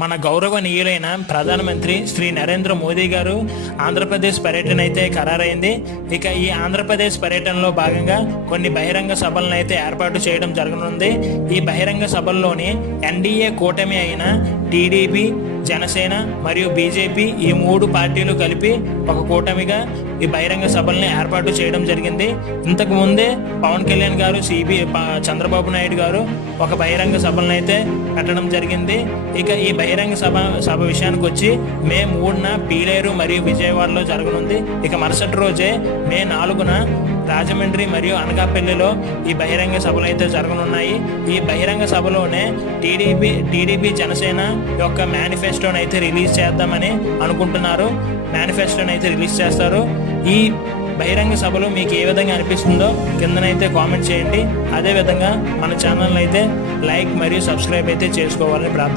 మన గౌరవనీయులైన ప్రధానమంత్రి శ్రీ నరేంద్ర మోదీ గారు ఆంధ్రప్రదేశ్ పర్యటన అయితే ఖరారైంది. ఇక ఈ ఆంధ్రప్రదేశ్ పర్యటనలో భాగంగా కొన్ని బహిరంగ సభలను అయితే ఏర్పాటు చేయడం జరగనుంది. ఈ బహిరంగ సభల్లోని ఎన్డీఏ కూటమి అయిన టీడీపీ, జనసేన మరియు బీజేపీ ఈ మూడు పార్టీలు కలిపి ఒక కూటమిగా ఈ బహిరంగ సభల్ని ఏర్పాటు చేయడం జరిగింది. ఇంతకు ముందే పవన్ కళ్యాణ్ గారు, చంద్రబాబు నాయుడు గారు ఒక బహిరంగ సభలను అయితే పెట్టడం జరిగింది. ఇక ఈ బహిరంగ సభ విషయానికి వచ్చి మే 3న పీలేరు మరియు విజయవాడలో జరగనుంది. ఇక మరుసటి రోజే మే 4న రాజమండ్రి మరియు అనకాపల్లిలో ఈ బహిరంగ సభలు అయితే జరగనున్నాయి. ఈ బహిరంగ సభలోనే టీడీపీ జనసేన యొక్క మేనిఫెస్టోని అయితే రిలీజ్ చేద్దామని అనుకుంటున్నారు. మేనిఫెస్టోని అయితే రిలీజ్ చేస్తారు. ఈ బహిరంగ సభలో మీకు ఏ విధంగా అనిపిస్తుందో కిందనైతే కామెంట్ చేయండి. అదేవిధంగా మన ఛానల్ అయితే లైక్ మరియు సబ్స్క్రైబ్ అయితే చేసుకోవాలని ప్రార్థన.